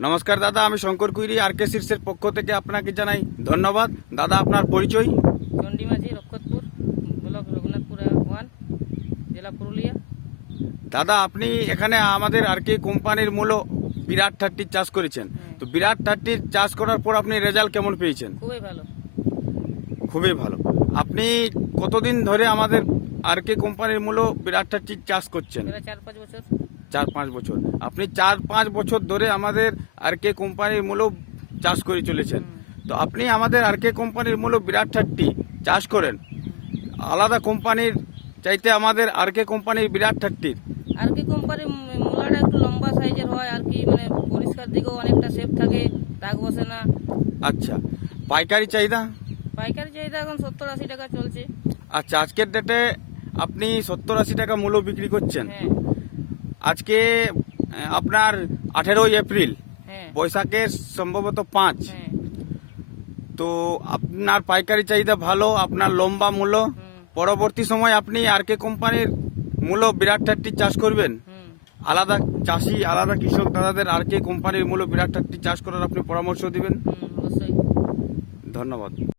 নমস্কার দাদা, আমি শঙ্কর কুইরি আর কে শীর্ষের পক্ষ থেকে আপনাকে জানাই ধন্যবাদ। দাদা, আপনার পরিচয়? চন্ডিমাঝি, রক্ষতপুর ব্লক, রঘুনাথপুর 1, জেলা পুরুলিয়া। দাদা, আপনি এখানে আমাদের আর কে কোম্পানির মূল বিরাট 30 চাষ করেছেন। তো বিরাট 30 চাষ করার পর আপনি রেজাল্ট কেমন পেয়েছেন? খুবই ভালো। খুবই ভালো। আপনি কতদিন ধরে আমাদের আর কে কোম্পানির মূল বিরাট 30 চাষ করছেন? প্রায় 4-5 বছর। 4-5 বছর। আপনি 4-5 বছর ধরে আমাদের আর কে কোম্পানির মূল চাষ করে চলেছেন। তো আপনি আমাদের আর কে কোম্পানির মূল বিরাট 30 চাষ করেন, আলাদা কোম্পানির চাইতে আমাদের আর কে কোম্পানির বিরাট 30 আর কি কোম্পানির মূলাটা একটু লম্বা সাইজের হয় আর কি, মানে পরিষ্কার দিকেও অনেকটা সেফ থাকে, দাগ বসে না। আচ্ছা, পাইকারি চাহিদা? পাইকারি চাহিদা এখন 70-80 টাকা চলছে। আচ্ছা, আজকের ডেটে আপনি 70-80 টাকা মূল্য বিক্রি করছেন। হ্যাঁ আজকে আপনার 18ই এপ্রিল, হ্যাঁ বৈশাখের সম্ভবত 5। হ্যাঁ। তো আপনার পাইকারি চাহিদা ভালো, আপনার লম্বা মূল্য। পরবর্তী সময় আপনি আর কে কোম্পানির মূল্য বিরাট 30 চাষ করবেন। আলাদা চাষি, আলাদা কৃষক দাদাদের আর কে কোম্পানির মূল্য বিরাট 30 চাষ করার আপনি পরামর্শ দিবেন। অবশ্যই। ধন্যবাদ।